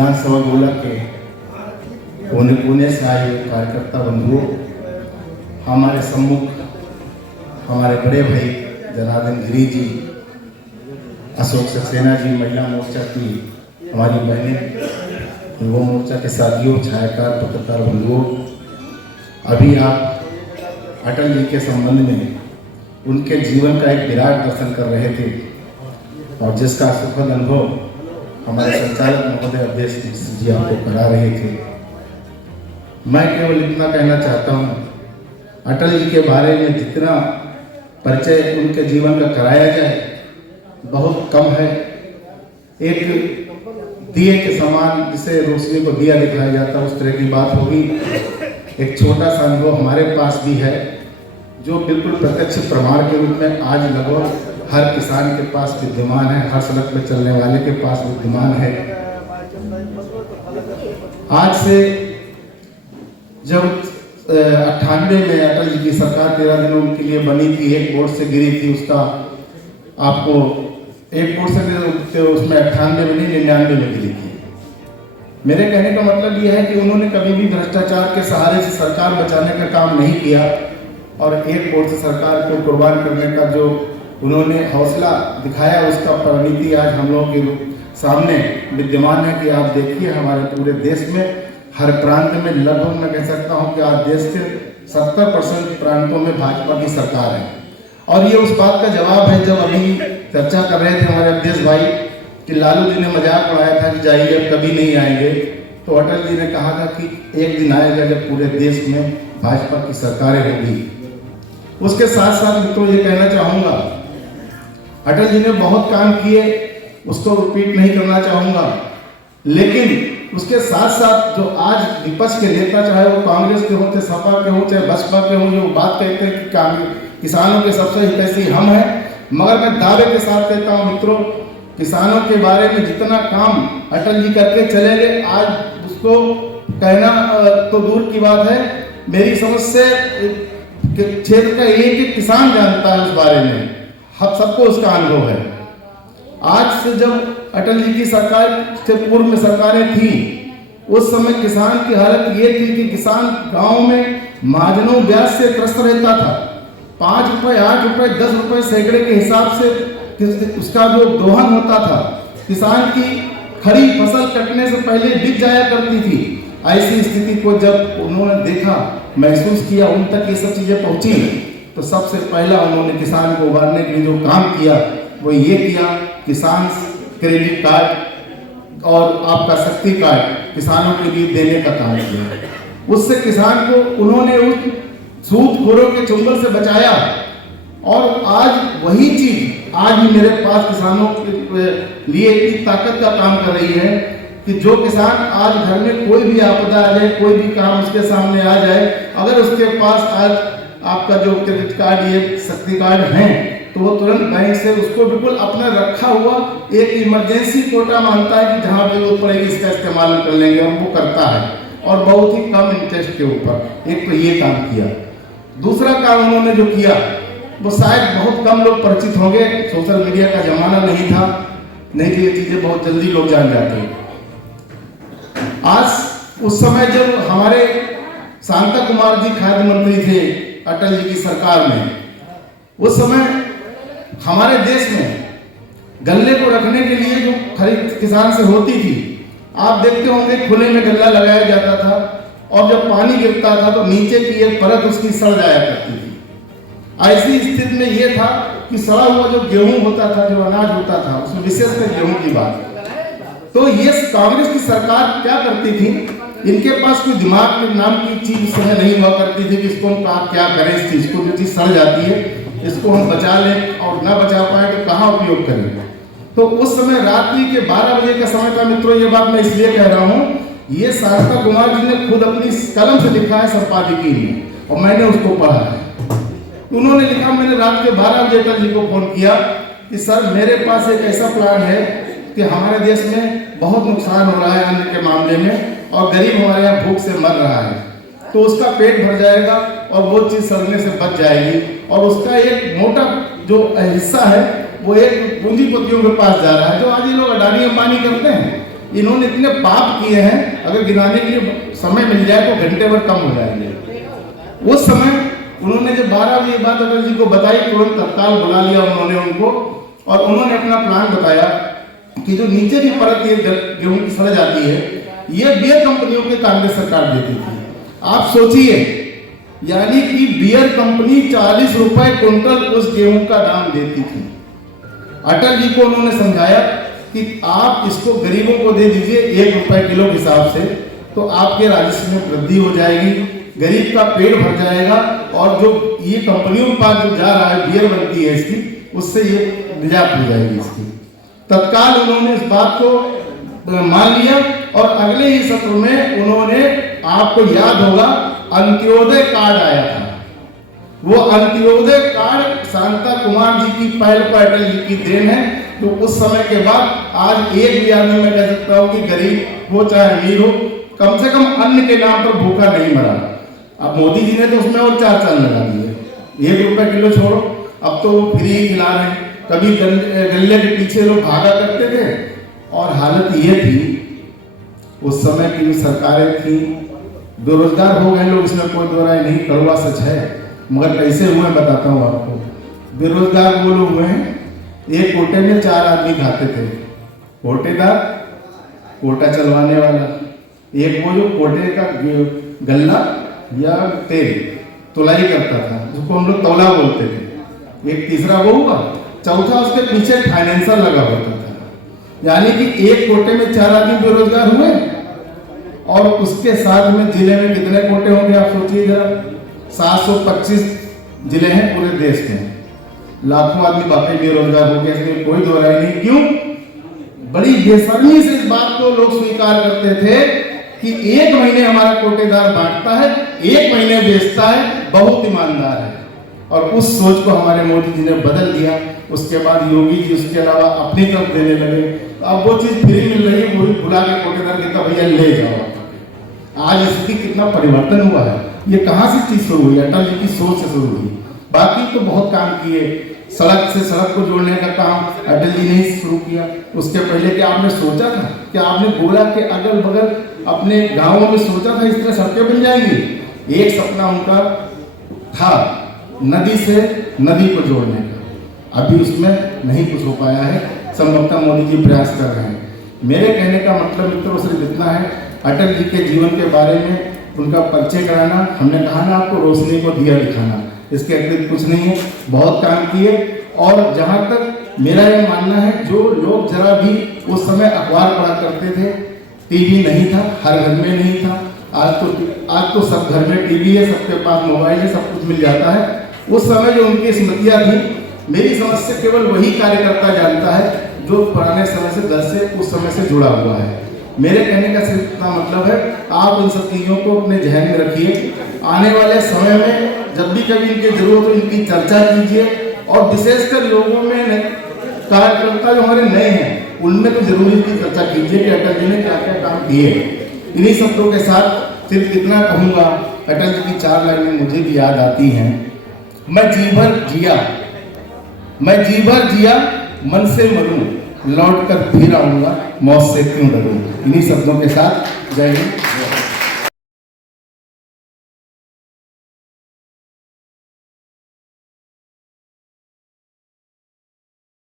विधानसभा गोला के कोने कोने से आए कार्यकर्ता बंधुओं, हमारे सम्मुख हमारे बड़े भाई जनार्दन गिरी जी, अशोक सक्सेना जी, महिला मोर्चा की हमारी बहनें, युवा मोर्चा के साथियों, छायाकार पत्रकार बंधुओं, अभी आप अटल जी के संबंध में उनके जीवन का एक विराट दर्शन कर रहे थे और जिसका सुखद अनुभव हमारे संचालक महोदय अवधेश जी आपको करा रहे थे। मैं केवल इतना कहना चाहता हूँ, अटल जी के बारे में जितना परिचय उनके जीवन का कराया जाए बहुत कम है। एक दिए के समान जिसे रोशनी को दिया दिखाया जाता उस तरह की बात होगी। एक छोटा सा अनुभव हमारे पास भी है जो बिल्कुल प्रत्यक्ष प्रमाण के रूप में आज लगभग हर किसान के पास विद्यमान है, हर सड़क पर चलने वाले के पास विद्यमान है। आज से जब 98 में अटल जी की सरकार 13 दिनों के लिए बनी थी, एक बोर्ड से गिरी थी, उसका आपको एक बोर्ड से उसमें 98 में नहीं 99 में गिरी थी। मेरे कहने का मतलब यह है कि उन्होंने कभी भी भ्रष्टाचार के सहारे से सरकार बचाने का काम नहीं किया और एक बोर्ड से सरकार को कुर्बान करने का जो उन्होंने हौसला दिखाया उसका परिणति आज हम लोगों के सामने विद्यमान है कि आप देखिए हमारे पूरे देश में हर प्रांत में लगभग मैं कह सकता हूं कि आज देश के 70% प्रांतों में भाजपा की सरकार है। और ये उस बात का जवाब है जब अभी चर्चा कर रहे थे हमारे अवधेश भाई कि लालू जी ने मजाक उड़ाया था कि जाइए अब कभी नहीं आएंगे, तो अटल जी ने कहा था कि एक दिन आएगा जब पूरे देश में भाजपा की सरकारें होगी। उसके साथ साथ मित्रों ये कहना चाहूँगा, अटल जी ने बहुत काम किए, उसको रिपीट नहीं करना चाहूँगा, लेकिन उसके साथ साथ जो आज विपक्ष के नेता चाहे वो कांग्रेस के हो, चाहे सपा के हो, चाहे बसपा के हो, जो बात कहते हैं कि किसानों के सबसे हितैषी हम हैं, मगर मैं दावे के साथ कहता हूँ मित्रों, किसानों के बारे में जितना काम अटल जी करके चले गए आज उसको कहना तो दूर की बात है। मेरी समझ से क्षेत्र का एक किसान जानता है उस बारे में, हम सबको उसका अनुभव है। आज से जब अटल जी की सरकार से पूर्व में सरकारें थी उस समय किसान की हालत ये थी कि किसान गांव में महाजनों ब्याज से त्रस्त रहता था। 5 रुपए, 8 रुपए, 10 रुपए सैकड़े के हिसाब से उसका जो दोहन होता था, किसान की खड़ी फसल कटने से पहले बिक जाया करती थी। ऐसी स्थिति को जब उन्होंने देखा, महसूस किया, उन तक ये सब चीजें पहुंची, तो सबसे पहला उन्होंने किसान को उबारने के लिए जो काम किया वो ये किया, किसान क्रेडिट कार्ड और आपका शक्ति कार्ड किसानों के लिए देने का काम किया। उससे किसान को उन्होंने उस सूदखोरों के चुंगल से बचाया और आज वही चीज आज भी मेरे पास किसानों के लिए इतनी ताकत का काम कर रही है कि जो किसान आज घर में कोई भी आपदा आ जाए, कोई भी काम उसके सामने आ जाए, अगर उसके पास आज आपका जो क्रेडिट कार्ड ये शक्ति कार्ड है तो वो तुरंत बैंक से उसको बिल्कुल अपना रखा हुआ एक इमरजेंसी कोटा मानता है कि जहां भी जरूरत पड़ेगी इसका इस्तेमाल कर लेंगे, और वो करता है और बहुत ही कम इंटरेस्ट के ऊपर। एक तो ये काम किया। दूसरा काम उन्होंने जो किया वो शायद बहुत कम लोग परिचित होंगे, सोशल मीडिया का जमाना नहीं था, नहीं तो ये चीजें बहुत जल्दी लोग जान जाते हैं। आज उस समय जब हमारे शांता कुमार जी खाद्य मंत्री थे अटल जी की सरकार में, उस समय हमारे देश में गल्ले को रखने के लिए जो खरीद किसान से होती थी, आप देखते होंगे खुले में गल्ला लगाया जाता था और जब पानी गिरता था तो नीचे की एक परत उसकी सड़ जाया करती थी। ऐसी स्थिति में यह था कि सड़ा हुआ जो गेहूं होता था, जो अनाज होता था, उसमें विशेषकर गेहूं की बात, तो ये कांग्रेस की सरकार क्या करती थी, इनके पास कोई दिमाग के नाम की चीज उस समय नहीं हुआ करती थी कि इसको हम क्या करें, इस चीज को जो चीज सड़ जाती है इसको हम बचा लें और ना बचा पाए तो कहाँ उपयोग करें। तो उस समय रात्रि के 12 बजे का समय था मित्रों, ये बात मैं इसलिए कह रहा हूँ, ये शांता कुमार जी ने खुद अपनी कलम से लिखा है संपादकीय में और मैंने उसको पढ़ा है। उन्होंने लिखा, मैंने रात के 12 बजे अटल जी को फोन किया कि सर मेरे पास एक ऐसा प्लान है कि हमारे देश में बहुत नुकसान हो रहा है अन्न के मामले में और गरीब हमारे यहाँ भूख से मर रहा है, तो उसका पेट भर जाएगा और वो चीज़ सड़ने से बच जाएगी और उसका एक मोटा जो हिस्सा है वो एक पूंजीपतियों के पास जा रहा है, जो आज ये लोग अडानी अंबानी करते हैं, इन्होंने इतने पाप किए हैं, अगर गिनाने के लिए समय मिल जाए तो घंटे भर कम हो जाएंगे। उस समय उन्होंने जब 12 बजे ये बात अटल जी को बताई, तुरंत तत्काल बुला लिया उन्होंने उनको, और उन्होंने अपना प्लान बताया कि जो नीचे की परत ये गेहूं की सड़ जाती है, ये बियर कंपनियों के कांग्रेस सरकार देती थी। आप सोचिए, यानी कि बियर कंपनी 40 रुपए क्विंटल उस गेहूं का दाम देती थी। अटल जी को उन्होंने समझाया कि आप इसको गरीबों को दे दीजिए 1 रुपए किलो के हिसाब से, तो आपके राजस्व में वृद्धि हो जाएगी, गरीब का पेट भर जाएगा, और जो ये कंपनियों के पास जो जा रहा है बियर बनती है इसकी, उससे ये निजात हो जाएगी इसकी। तत्काल उन्होंने इस बात को मान लिया, और अगले ही सत्र में उन्होंने, आपको याद होगा, अंत्योदय कार्ड आया था। वो अंत्योदय कार्ड शांता कुमार जी की पहल पर अटल जी की देन है। तो उस समय के बाद आज एक भी आदमी मैं कह सकता हूँ कि गरीब हो चाहे अमीर हो, कम से कम अन्न के नाम पर भूखा नहीं मरा। अब मोदी जी ने तो उसमें और 4 चांद लगा दिए। 1 रुपए किलो छोड़ो, अब तो वो फ्री खिला रहे हैं। कभी गल्ले के पीछे लोग भागा करते थे, और हालत ये थी उस समय की जो सरकारें थी, बेरोजगार हो गए लोग, इसमें कोई दो राय नहीं, कड़वा सच है, मगर कैसे हुए बताता हूँ आपको। बेरोजगार वो लोग हुए हैं, एक कोटे में 4 आदमी खाते थे, कोटेदार, कोटा चलवाने वाला, एक वो जो कोटे का गल्ला या तेल तुलाई करता था, जिसको हम लोग तौला बोलते थे, एक तीसरा वो हुआ, चौथा उसके पीछे फाइनेंसर लगा होता था। यानी कि एक कोटे में 4 आदमी बेरोजगार हुए, और उसके साथ में जिले में कितने कोटे होंगे आप सोचिए जरा। 725 जिले हैं पूरे देश में, लाखों आदमी वाकई बेरोजगार हो गए, इसमें कोई दो राय नहीं। क्यों? बड़ी बेशर्मी से इस बात को लोग स्वीकार करते थे कि 1 महीने हमारा कोटेदार बांटता है, 1 महीने बेचता है, बहुत ईमानदार है। और उस सोच को हमारे मोदी जी ने बदल दिया। उसके बाद योगी जी उसके अलावा अपनी तरफ देने लगे, तो अब वो चीज फ्री मिल रही है, वही बुला के कोटेदार कहता भैया ले जाओ। आज स्थिति कितना परिवर्तन हुआ है। ये कहाँ से चीज शुरू हुई? अटल जी की सोच से शुरू हुई। बाकी तो बहुत काम किए, सड़क से सड़क को जोड़ने का काम अटल जी ने ही शुरू किया। उसके पहले क्या आपने सोचा था कि आपने गोला के अगल बगल अपने गांवों में सोचा था इस तरह सड़कें बन जाएंगी? एक सपना उनका था नदी से नदी को जोड़ने का, अभी उसमें नहीं कुछ हो पाया है। संभवतः मोदी जी प्रयास कर रहे हैं। मेरे कहने का मतलब मित्रों सिर्फ इतना है, अटल जी के जीवन के बारे में उनका परिचय कराना, हमने कहा ना आपको, रोशनी को दिया दिखाना, इसके अतिरिक्त कुछ नहीं है। बहुत काम किए, और जहाँ तक मेरा यह मानना है, जो लोग जरा भी उस समय अखबार पढ़ा करते थे, टीवी नहीं था, हर घर में नहीं था, आज तो सब घर में टीवी है, सबके पास मोबाइल है, सब कुछ मिल जाता है। उस समय जो उनकी स्मृतियाँ थी, मेरी समझ से केवल वही कार्यकर्ता जानता है जो पुराने समय से दल से उस समय से जुड़ा हुआ है। मेरे कहने का सिर्फ इतना मतलब है, आप इन सब चीज़ों को अपने जहन में रखिए। आने वाले समय में जब भी कभी इनकी जरूरत हो, इनकी चर्चा कीजिए, और विशेषकर लोगों में कार्यकर्ता जो हमारे नए हैं, उनमें तो जरूर इसकी चर्चा कीजिए कि अटल जी ने क्या क्या काम किए। इन्हीं शब्दों के साथ सिर्फ इतना कहूँगा, अटल जी की 4 लाइनें मुझे भी याद आती हैं। मैं जी भर जिया, मन से मरूं, लौट कर फिर आऊंगा, मौत से क्यों डरूं। इन्हीं शब्दों के साथ जय हिंद।